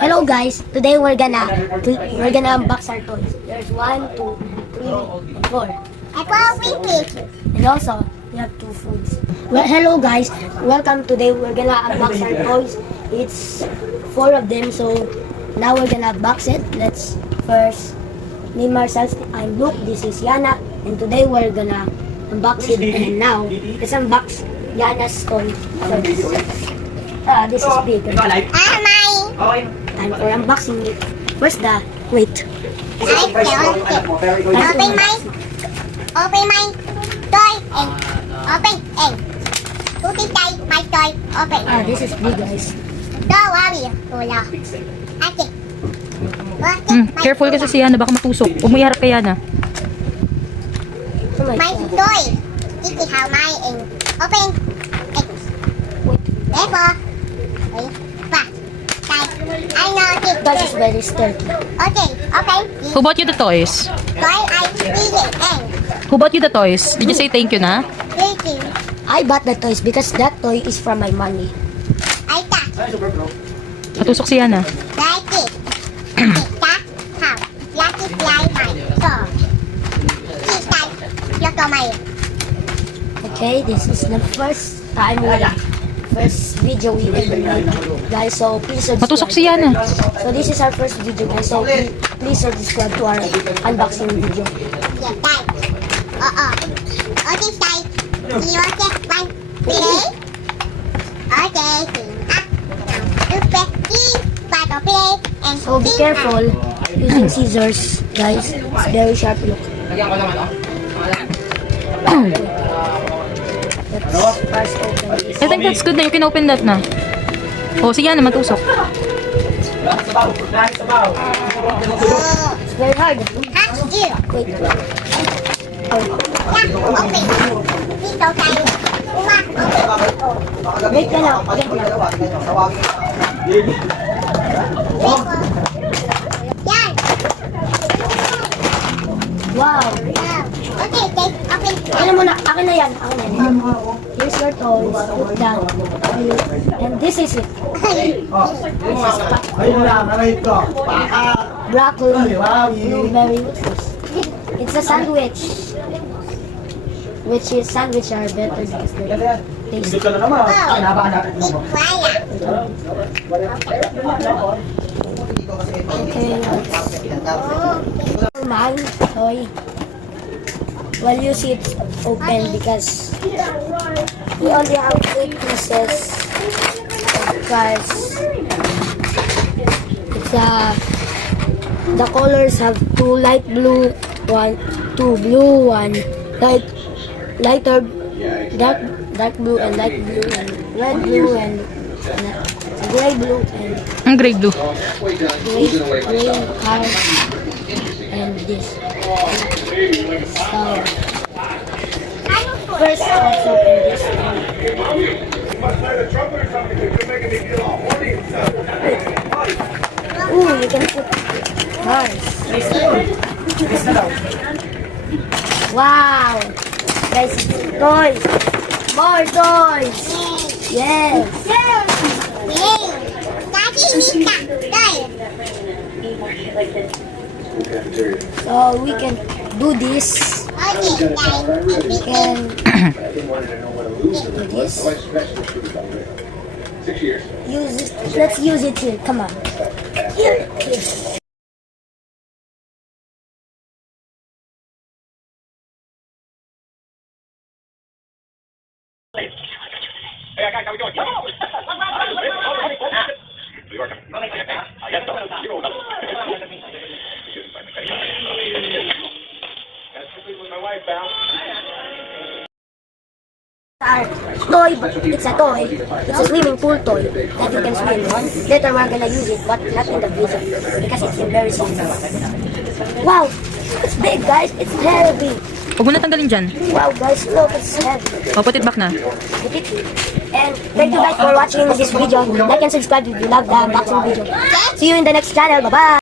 Hello guys, today we're gonna unbox our toys. There's 1, 2, 3, and 4. And also we have 2 foods. Well, hello guys, welcome. Today we're gonna unbox our toys. It's 4 of them, so now we're gonna unbox it. Let's first name ourselves. I'm Luke, this is Yana, and today we're gonna unbox it. And now let's unbox Yana's toy first. This is big. Time for unboxing it. Where's the wait? Open my toy and open and put it inside my toy. Open. This is big, guys. Don't worry, Tula. Okay. Careful kasi si Yana, baka matusok. Huwag mo iharap kay Yana. Oh my My God. toy. This is how my and open and therefore wait fast. I know this. Guys, it's very sturdy. Okay, open. Who bought you the toys? Toy I see it and Who bought you the toys? Did you say thank you na? thank you. I bought the toys because that toy is from my money. I touch Matusok si Yana. like this. That's how. Lucky fly my toy. This time, look at my Okay, this is the first video we ever made, guys. So please subscribe. Matusok si Yana. So this is our first video, guys. So please subscribe to our unboxing video. yeah, time. On this side, you want to one play? Okay, sing up. Now, look back, but play and So be careful using scissors, guys. It's very sharp. Look. Let's first open this. I think that's good na. You can open that na. Oh, si Yana matusok. It's very hard. That's you. Wait. Yeah, open. This okay. Uma, open. Wait na lang. Wait na lang. Yan. Wow. Okay, take open. Ano muna? Akin na yan. Akin na yan. Here's your toys. Put down. And this is it. Broccoli. Blueberry. What's this? It's a sandwich. Which is sandwich are better because they're tasty. Okay. My toy. Well, you see it's open because we only have 8 pieces because it's the colors have 2 light blue, 2 blue, 1 lighter dark blue and light blue and red blue and gray blue and Ang gray blue. gray car and this. So first let's open this one. Ooh, you can put cars. Wow! Guys, toys! More toys! Yes! So we can do this. We can do this. Use it. Let's use it here. Come on. Here. Hey, guys, how we doing? New York. Yes, sir. That's with my wife, pal. Our toy, it's a toy. It's a swimming pool toy that you can swim on. Later we're gonna use it, but not in the video because it's embarrassing. Wow, it's big, guys. It's heavy. Huwag mo na tanggalin dyan. Wow, guys, look, it's heavy. O, put it back na. And thank you guys for watching this video. Like and subscribe if you love the unboxing video. See you in the next channel. Bye bye.